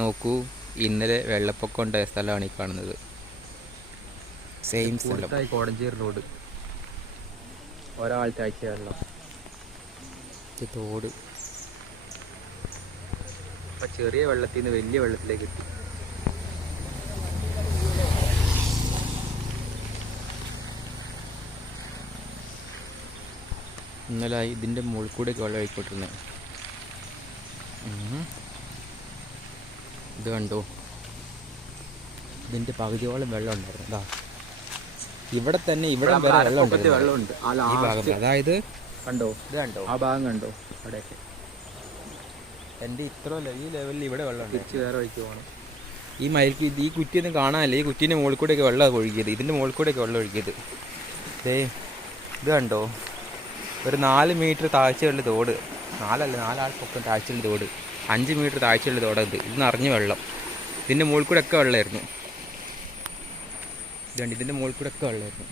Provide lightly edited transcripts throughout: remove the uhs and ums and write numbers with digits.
നോക്കൂ, ഇന്നലെ വെള്ളപ്പൊക്കം ഉണ്ടായ സ്ഥലമാണ് ഈ കാണുന്നത്. സെയിം സ്ഥലം. കോടഞ്ചേരി റോഡ്. ഒരാൾ താഴ്ച വെള്ളം. തോട്. അപ്പം ചെറിയ വെള്ളത്തിൽ നിന്ന് വലിയ വെള്ളത്തിലേക്ക് എത്തി. ഇന്നലെ ഇതിൻ്റെ മുകളിൽ കൂടെയൊക്കെ വെള്ളം ഒഴിക്കോട്ടിരുന്നത്. ഇത് കണ്ടോ, ഇതിൻ്റെ പകുതിയോളം വെള്ളം ഉണ്ടായിരുന്നു. ഇതാ ഇവിടെ തന്നെ, ഇവിടെ വരെ വെള്ളമുണ്ട് ഈ ഭാഗത്ത്. അതായത് കണ്ടോ, ഇത് കണ്ടോ, ആ ഭാഗം കണ്ടോ, അവിടെയൊക്കെ എൻ്റെ ഇത്ര ഈ ലെവലിൽ ഇവിടെ വെള്ളം തിരിച്ച് വേറെ വഴിക്ക് പോകണം. ഈ മയിൽക്ക് ഈ കുറ്റിയൊന്നും കാണാനില്ല. ഈ കുറ്റീൻ്റെ മുകളിൽ കൂടെയൊക്കെ വെള്ളം ഒഴുകിയത്, ഇതിൻ്റെ മുകളിൽ കൂടെയൊക്കെ വെള്ളം ഒഴുകിയത്. ഇത് കണ്ടോ, ഒരു 4 മീറ്റർ താഴ്ചയുള്ള തോട്. 4 പൊക്കം താഴ്ചയുള്ള തോട്, 5 മീറ്റർ താഴ്ചയുള്ള തോടത്. ഇത് നിറഞ്ഞ വെള്ളം. ഇതിൻ്റെ മുകളിൽ കൂടെ ഒക്കെ വെള്ളമായിരുന്നു. ഇതുണ്ട്, ഇതിൻ്റെ മുകളിൽ കൂടെ ഒക്കെ വെള്ളമായിരുന്നു.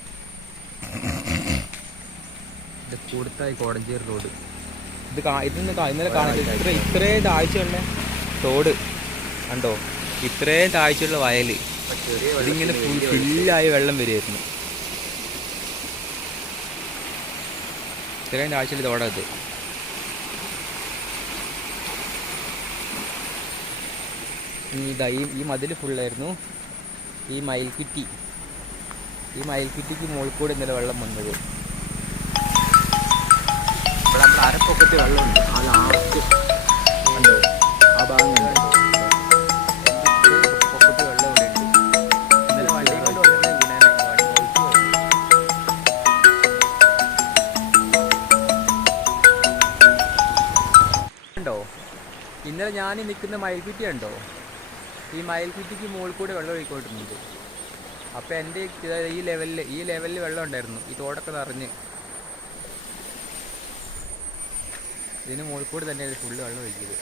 ഇത് കൂടത്തായി കോടഞ്ചേരി റോഡ്. ഇന്നലെ കാണില്ല. ഇത്രയും താഴ്ചയുള്ള തോട് കണ്ടോ, ഇത്രയും താഴ്ചയുള്ള വയൽ. ഇതിങ്ങനെ ഫുള്ളായി വെള്ളം വരുമായിരുന്നു. ഇത്രയും താഴ്ചയുള്ള തോടത്. ഈ മതിൽ ഫുള്ളായിരുന്നു. ഈ മയിൽക്കുറ്റിക്ക് മുകളിൽ കൂടെ ഇന്നലെ വെള്ളം വന്നത്. ഇവിടെ നമ്മുടെ അരപ്പൊക്കത്തിൽ വെള്ളമുണ്ട്. ആ ലാസ്റ്റ് കണ്ടോ, ആ ഭാഗം കണ്ടോ, പൊക്കത്തിൽ വെള്ളം ഇവിടെ ഉണ്ട്. ഇന്നലെ വണ്ടി കൊണ്ട് കണ്ടോ. ഇന്നലെ ഞാൻ നിൽക്കുന്ന മയിൽക്കുറ്റി കണ്ടോ, ഈ മയിൽക്കുറ്റിക്ക് മുകളിൽ കൂടെ വെള്ളം ഒഴിക്കോട്ടുന്നുണ്ട്. അപ്പോൾ എൻ്റെ ഈ ലെവലിൽ വെള്ളം ഉണ്ടായിരുന്നു. ഈ തോടൊക്കെ നിറഞ്ഞ് ഇതിന് മുകളിൽ കൂടെ തന്നെയാണ് ഫുള്ള് വെള്ളം ഒഴിക്കിയത്.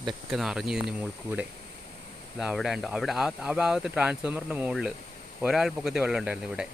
ഇതൊക്കെ നിറഞ്ഞ് ഇതിൻ്റെ മുകളിൽ കൂടെ. ഇത് അവിടെ ഉണ്ടോ, അവിടെ ആ ഭാഗത്ത് ട്രാൻസ്ഫോമറിൻ്റെ മുകളിൽ ഒരാൾ പൊക്കത്തിൽ വെള്ളം ഉണ്ടായിരുന്നു. ഇവിടെ